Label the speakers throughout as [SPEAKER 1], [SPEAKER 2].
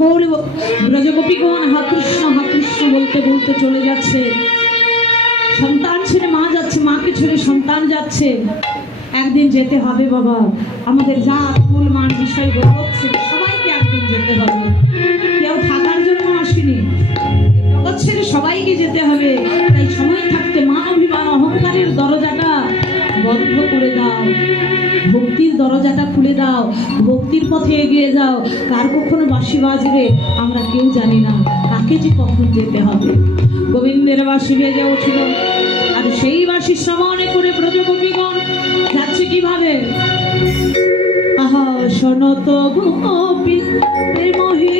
[SPEAKER 1] সকল ব্রজগোপীগণ হা কৃষ্ণ হা কৃষ্ণ বলতে বলতে চলে যাচ্ছে। সন্তান ছেড়ে মা যাচ্ছে, মাকে ছেড়ে সন্তান যাচ্ছে। একদিন যেতে হবে বাবা। আমাদের জাত কুল মান বিষয় গৌরব সবাইকে একদিন যেতে হবে। দরজাটা খুলে দাও, ভক্তির পথে এগিয়ে যাও। কার কখনো বাঁশি বাজবে আমরা কেউ জানি না। কাকে যে কখন যেতে হবে? গোবিন্দের বাঁশি বেজে উঠল। আর সেই বাঁশি শ্রবণে করে ব্রজগোপীগণ যাচ্ছে কীভাবে? আহা, শোনো তো গোপী হিরোপী মনহি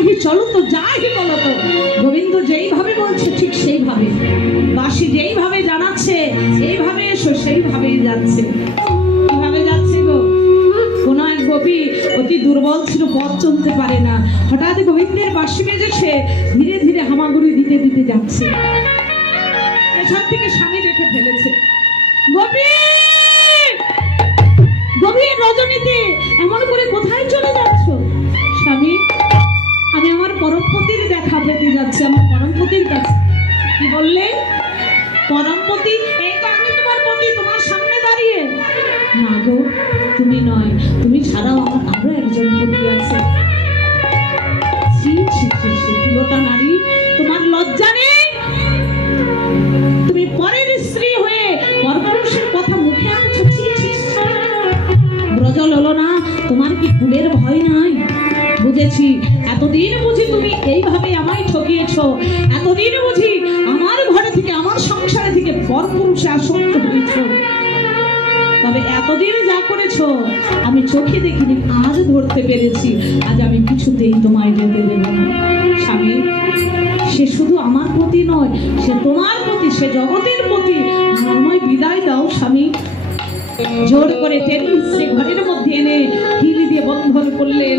[SPEAKER 1] তাহি চলো তো যাহি বলো তো গোবিন্দ যেইভাবে বলছে, ঠিক সেইভাবে। বাসি যেইভাবে জানাচ্ছে, এইভাবে এসো, সেইভাবেই যাচ্ছে। কীভাবে যাচ্ছে অতি দুর্বল ছিল, পথ চলতে পারে না। হঠাৎ গোবিন্দের বাসি বেজেছে ধীরে ধীরে হামাগুড়ি দিতে দিতে যাচ্ছে। পেছন থেকে স্বামী রেখে ফেলেছে। গোপী! দেখা যাচ্ছি আমার পরমপতির কাছে। কি বললে? পরমপতি? না গো, তুমি নয়, তুমি ছাড়াও আমার আরও একজন পতি আছে। পুরোটা নারী, তোমার লজ্জা নেই? তুমি পরের স্ত্রী হয়ে পরপুরুষের কথা মুখে আনছো হলো না, তোমার কি কুলের ভয় নাই? বুঝেছি, এতদিন বুঝি তুমি এইভাবে আমায় ঠকিয়েছো এতদিন বুঝি আমার ঘরে থেকে, আমার সংসারে থেকে পরপুরুষে আসক্ত হয়েছো। তবে এতদিন যা করেছ, আমি চোখে দেখিনি, আজ ধরতে পেরেছি। আজ আমি কিছুতেই তোমায় যেতে দেব স্বামী, সে শুধু আমার প্রতি নয়, সে তোমার প্রতি, সে জগতের প্রতি। আমায় বিদায় দাও, স্বামী। জোর করে টেনে ঘরের মধ্যে এনে হিলি দিয়ে বন্ধন করলেন।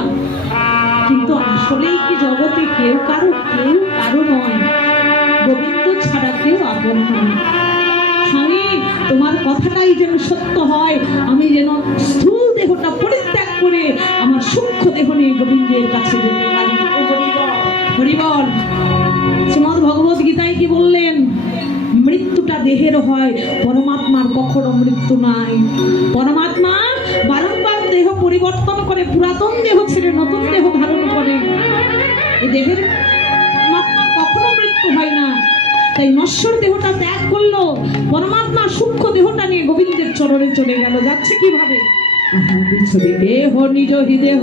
[SPEAKER 1] আসলেই কি জগতে কেউ কারও কেউ কারও নয়। গোবিন্দ ছাড়া কেউ আপন নয়। স্বামী, তোমার কথাটাই যেন সত্য হয়, আমি যেন স্থূল দেহটা পরিত্যাগ করে আমার সূক্ষ্ম দেহ নিয়ে গোবিন্দের কাছে যেতে পারি। হরিবল, শ্রীমদ ভগবত গীতায় কি বললেন? মৃত্যুটা দেহের হয়, পরমাত্মার কখনো মৃত্যু নাই। পরমাত্মা বারংবার দেহ পরিবর্তন করে পুরাতন দেহ ছেড়ে নতুন দেহ ধারণ করে। এই দেহের পরমাত্মা কখনো মৃত্যু হয় না। তাই নশ্বর দেহটা ত্যাগ করল পরমাত্মা সূক্ষ্ম দেহটা নিয়ে গোবিন্দের চরণে চলে গেল। যাচ্ছে কীভাবে? দেহ নিজ হি দেহ।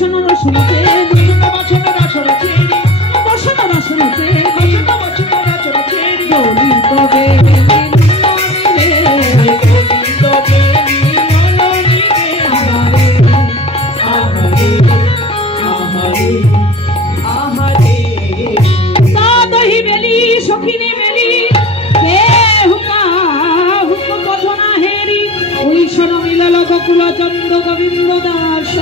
[SPEAKER 2] বসন
[SPEAKER 1] রসন দেবী বসন রসন দেবী বসন রসন দেবী বসন রসন দেবী ললিত দেবী কুলচন্দ্র গোবিন্দ দাস